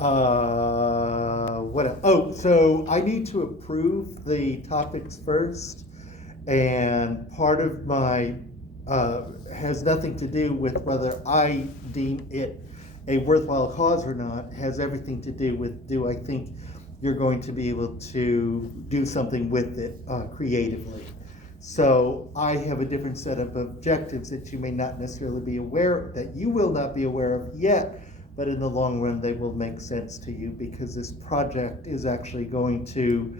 What else? Oh, so I need to approve the topics first, and part of my has nothing to do with whether I deem it a worthwhile cause or not. Has everything to do with, do I think you're going to be able to do something with it creatively? So I have a different set of objectives that you may not necessarily be aware, that you will not be aware of yet, but in the long run they will make sense to you, because this project is actually going to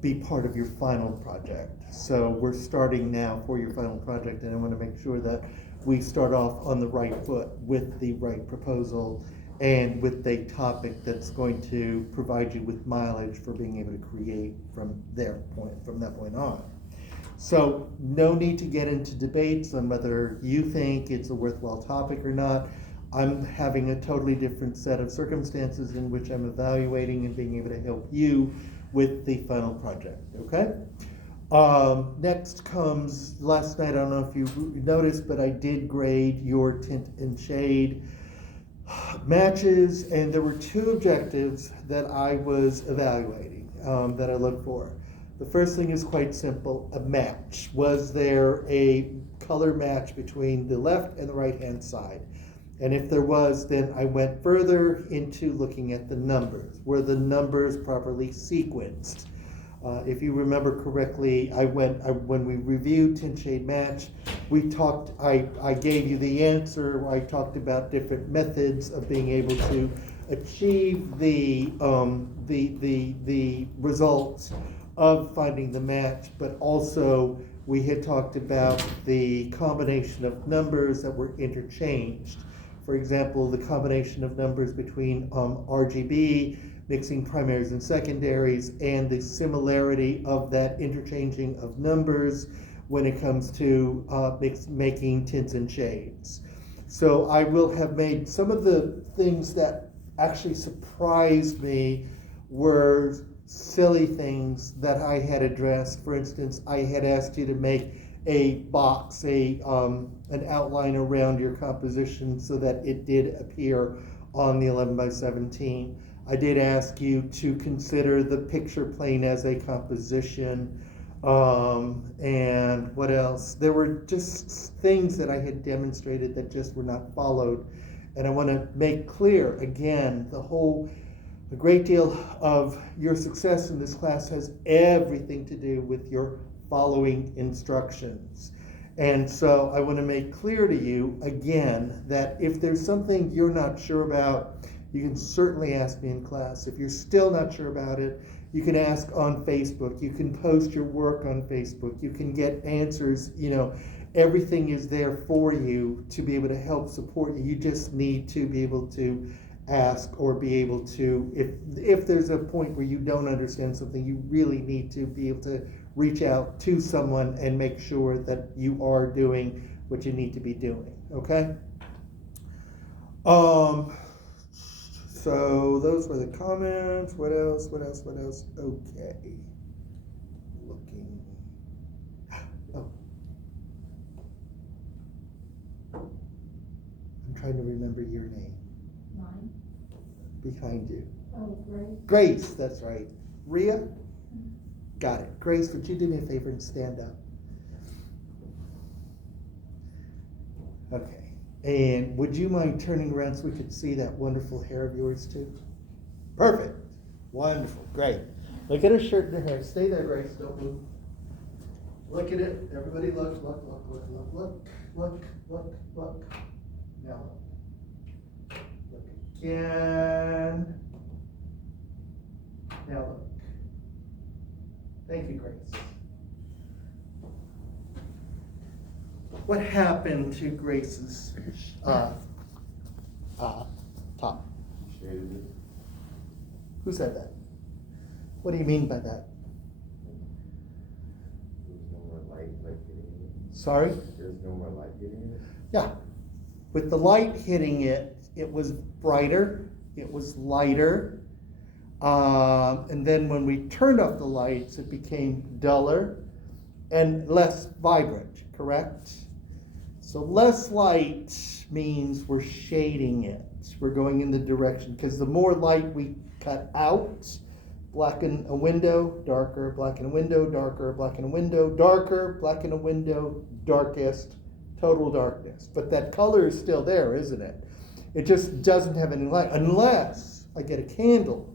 be part of your final project. So we're starting now for your final project, and I want to make sure that we start off on the right foot with the right proposal and with a topic that's going to provide you with mileage for being able to create from that point on. So no need to get into debates on whether you think it's a worthwhile topic or not. I'm having a totally different set of circumstances in which I'm evaluating and being able to help you with the final project, okay? Next comes, last night, I don't know if you noticed, but I did grade your tint and shade matches, and there were two objectives that I was evaluating, that I looked for. The first thing is quite simple, a match. Was there a color match between the left and the right-hand side? And if there was, then I went further into looking at the numbers. Were the numbers properly sequenced? If you remember correctly, when we reviewed tint shade match, I gave you the answer. I talked about different methods of being able to achieve the results of finding the match, but also we had talked about the combination of numbers that were interchanged. For example, the combination of numbers between RGB, mixing primaries and secondaries, and the similarity of that interchanging of numbers when it comes to making tints and shades. So I will have made some of the things that actually surprised me were silly things that I had addressed. For instance, I had asked you to make a box, an outline around your composition so that it did appear on the 11x17. I did ask you to consider the picture plane as a composition, and what else? There were just things that I had demonstrated that just were not followed, and I want to make clear again, a great deal of your success in this class has everything to do with your following instructions. And so I want to make clear to you again that if there's something you're not sure about, you can certainly ask me in class. If you're still not sure about it, you can ask on Facebook. You can post your work on Facebook. You can get answers. Everything is there for you to be able to help support you. You just need to be able to ask, or be able to, if there's a point where you don't understand something, you really need to be able to reach out to someone and make sure that you are doing what you need to be doing, okay? So those were the comments. What else? Okay. Looking. Oh. I'm trying to remember your name. Mine? Behind you. Oh, Grace. Grace, that's right. Rhea? Got it. Grace, would you do me a favor and stand up? Okay. And would you mind turning around so we could see that wonderful hair of yours too? Perfect. Wonderful. Great. Look at her shirt and her hair. Stay there, Grace. Don't move. Look at it. Everybody look. Look. Now look. Look again. Now look. Thank you, Grace. What happened to Grace's top? Shaded it. Who said that? What do you mean by that? There's no more light hitting it. Sorry? There's no more light hitting it. Yeah. With the light hitting it, it was brighter, it was lighter, and then when we turned off the lights, it became duller and less vibrant, correct? So less light means we're shading it. We're going in the direction, because the more light we cut out, blacken a window, darker, blacken a window, darker, blacken a window, darker, blacken a window, darkest, total darkness. But that color is still there, isn't it? It just doesn't have any light, unless I get a candle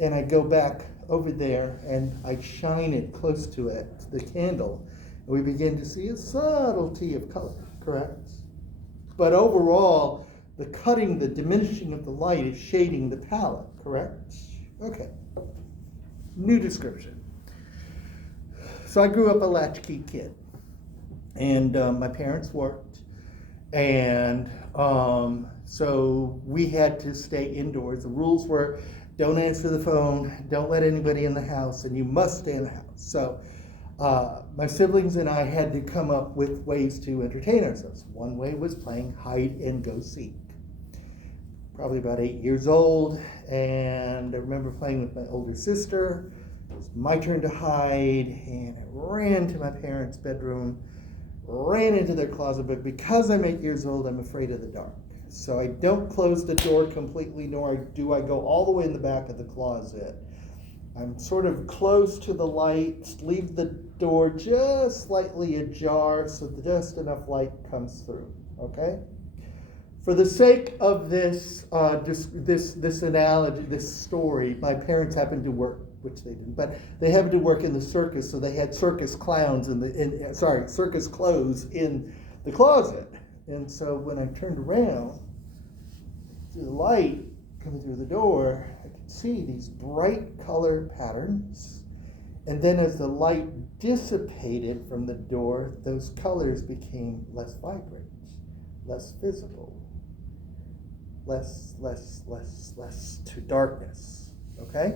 and I go back over there and I shine it close to it, the candle, and we begin to see a subtlety of color, correct? But overall, the cutting, the diminishing of the light is shading the palette, correct? Okay. New description. So I grew up a latchkey kid, and my parents worked, and so we had to stay indoors. The rules were, don't answer the phone, don't let anybody in the house, and you must stay in the house. So my siblings and I had to come up with ways to entertain ourselves. One way was playing hide and go seek. Probably about 8 years old, and I remember playing with my older sister. It was my turn to hide, and I ran to my parents' bedroom, ran into their closet, but because I'm 8 years old, I'm afraid of the dark. So I don't close the door completely, nor do I go all the way in the back of the closet. I'm sort of close to the light, leave the door just slightly ajar so that just enough light comes through, okay? For the sake of this analogy, this story, my parents happened to work, which they didn't, but they happened to work in the circus, so they had circus clowns circus clothes in the closet. And so when I turned around, through the light coming through the door, I could see these bright color patterns. And then as the light dissipated from the door, those colors became less vibrant, less visible, less to darkness, okay?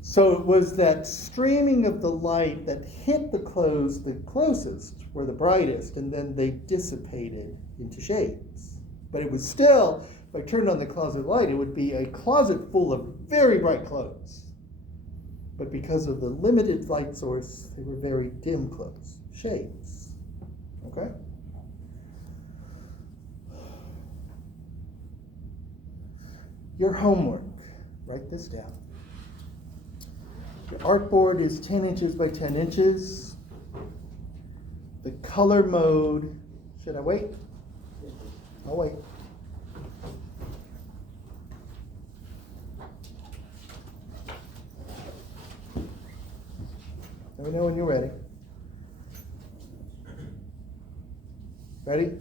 So it was that streaming of the light that hit the closest were the brightest, and then they dissipated into shades. But it was still, if I turned on the closet light, it would be a closet full of very bright clothes. But because of the limited light source, they were very dim clothes, shades, okay? Your homework, write this down. Your artboard is 10 inches by 10 inches. The color mode, should I wait? I'll wait. Let me know when you're ready. Ready?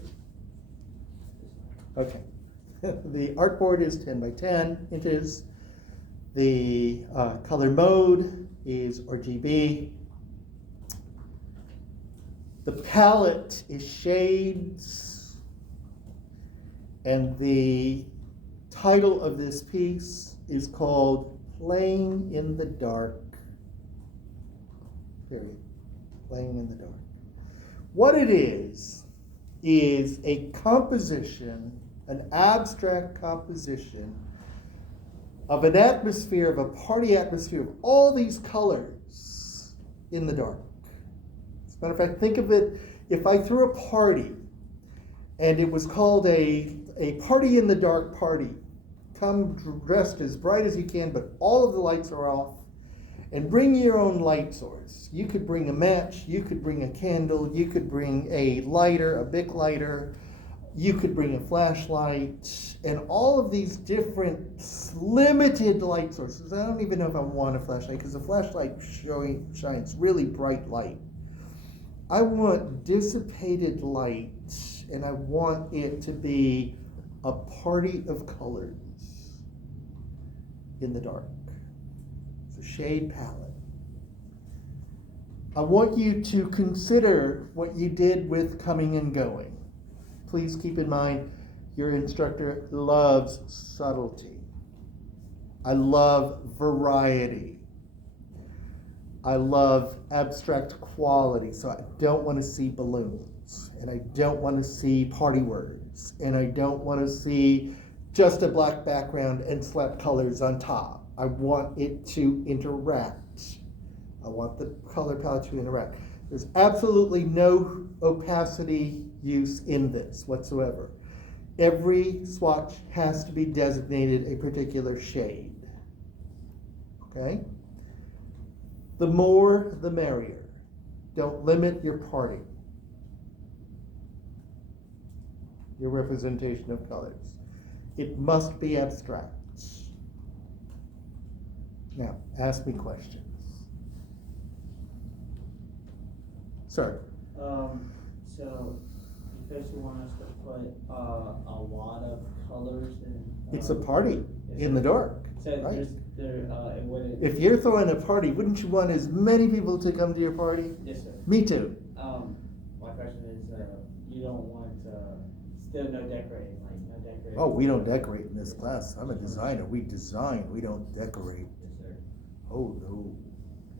Okay. The artboard is 10 by 10 inches. The color mode is RGB. The palette is shades. And the title of this piece is called Playing in the Dark. Period. Playing in the dark. What it is a composition, an abstract composition of an atmosphere, of a party atmosphere, of all these colors in the dark. As a matter of fact, think of it, if I threw a party and it was called a party in the dark party, come dressed as bright as you can, but all of the lights are off, and bring your own light source. You could bring a match, you could bring a candle, you could bring a lighter, a Bic lighter, you could bring a flashlight, and all of these different limited light sources. I don't even know if I want a flashlight, because the flashlight shines really bright light. I want dissipated light, and I want it to be a party of colors in the dark. It's a shade palette. I want you to consider what you did with coming and going. Please keep in mind, your instructor loves subtlety. I love variety. I love abstract quality, so I don't want to see balloons, and I don't want to see party words, and I don't want to see just a black background and slap colors on top. I want it to interact. I want the color palette to interact. There's absolutely no opacity use in this whatsoever. Every swatch has to be designated a particular shade. Okay? The more, the merrier. Don't limit your party, your representation of colors. It must be abstract. Now, ask me questions. Sir? So because you want us to put a lot of colors in. It's a party in the dark, So right? it wouldn't. If you're throwing a party, wouldn't you want as many people to come to your party? Yes, sir. Me too. My question is, you don't want, still no decorating, like no decorating? Oh, we don't decorate in this class. I'm a designer. We design, we don't decorate. Yes, sir. Oh, no.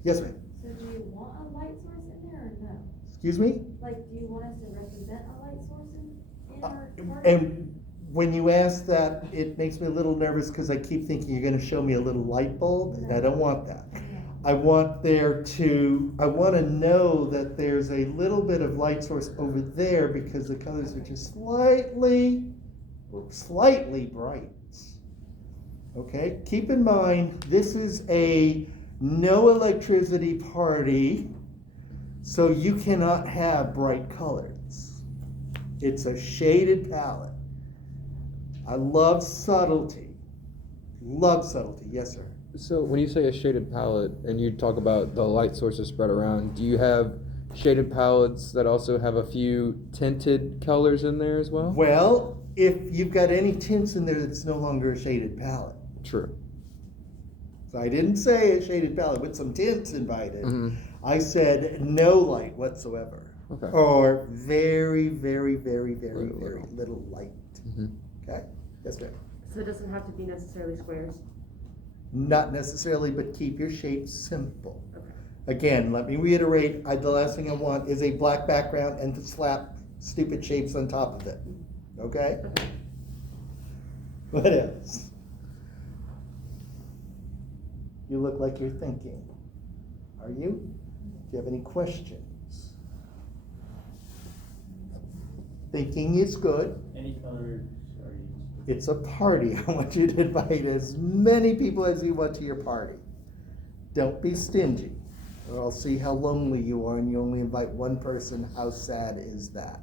Yes, ma'am. So do you want a light source in there or no? Excuse me? Like, do you want us to represent a light source in our party? And when you ask that, it makes me a little nervous because I keep thinking you're gonna show me a little light bulb, and I don't want that. I want I want to know that there's a little bit of light source over there because the colors are just slightly bright. Okay, keep in mind, this is a no electricity party, so you cannot have bright colors. It's a shaded palette. I love subtlety. Love subtlety, yes, sir. So when you say a shaded palette and you talk about the light sources spread around, do you have shaded palettes that also have a few tinted colors in there as well? Well, if you've got any tints in there, it's no longer a shaded palette. True. So I didn't say a shaded palette with some tints invited. Mm-hmm. I said no light whatsoever. Okay. Or very, very, very, very, Little. very little light. Mm-hmm. Okay? Yes, ma'am. So it doesn't have to be necessarily squares? Not necessarily, but keep your shapes simple. Okay. Again, let me reiterate, the last thing I want is a black background and to slap stupid shapes on top of it. Okay? Okay. What else? You look like you're thinking. Are you? Do you have any questions? Thinking is good. Any colors are used? It's a party. I want you to invite as many people as you want to your party. Don't be stingy, or I'll see how lonely you are and you only invite one person. How sad is that?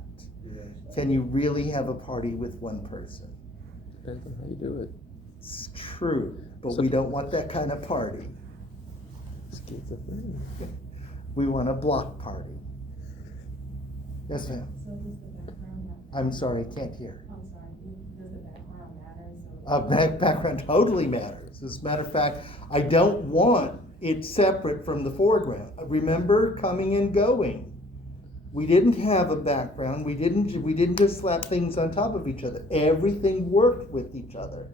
Can you really have a party with one person? Depends on how you do it. It's true, but So- we don't want that kind of party. Schizophrenia. We want a block party. Yes, ma'am. So does the background, I'm sorry, I can't hear. I'm sorry, does the background matter? So Background totally matters. As a matter of fact, I don't want it separate from the foreground. Remember coming and going. We didn't have a background. We didn't just slap things on top of each other. Everything worked with each other.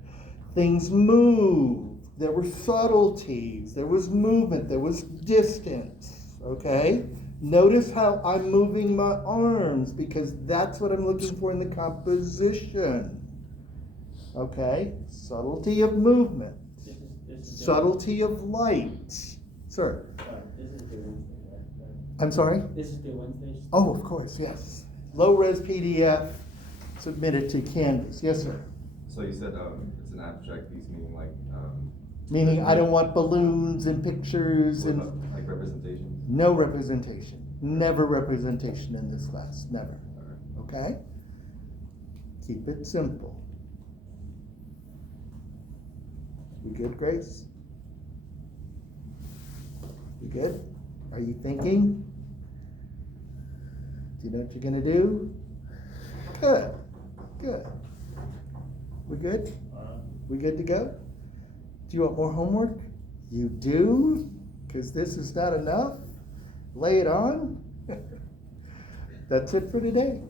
Things moved. There were subtleties. There was movement. There was distance. Okay? Notice how I'm moving my arms because that's what I'm looking for in the composition. Okay? Subtlety of movement. This is Subtlety of light. Sir, this is the Wednesday, right? I'm sorry? This is the Wednesday. Oh, of course, yes. Low-res PDF submitted to Canvas. Yes, sir. So you said it's an abstract piece, meaning like Meaning I don't want balloons and pictures what and about, like representation. no representation. Never representation in this class. Never. Okay? Keep it simple. You good, Grace? You good? Are you thinking? Do you know what you're gonna do? Good. Good. We good? We good to go? Do you want more homework? You do? Because this is not enough? Lay it on? That's it for today.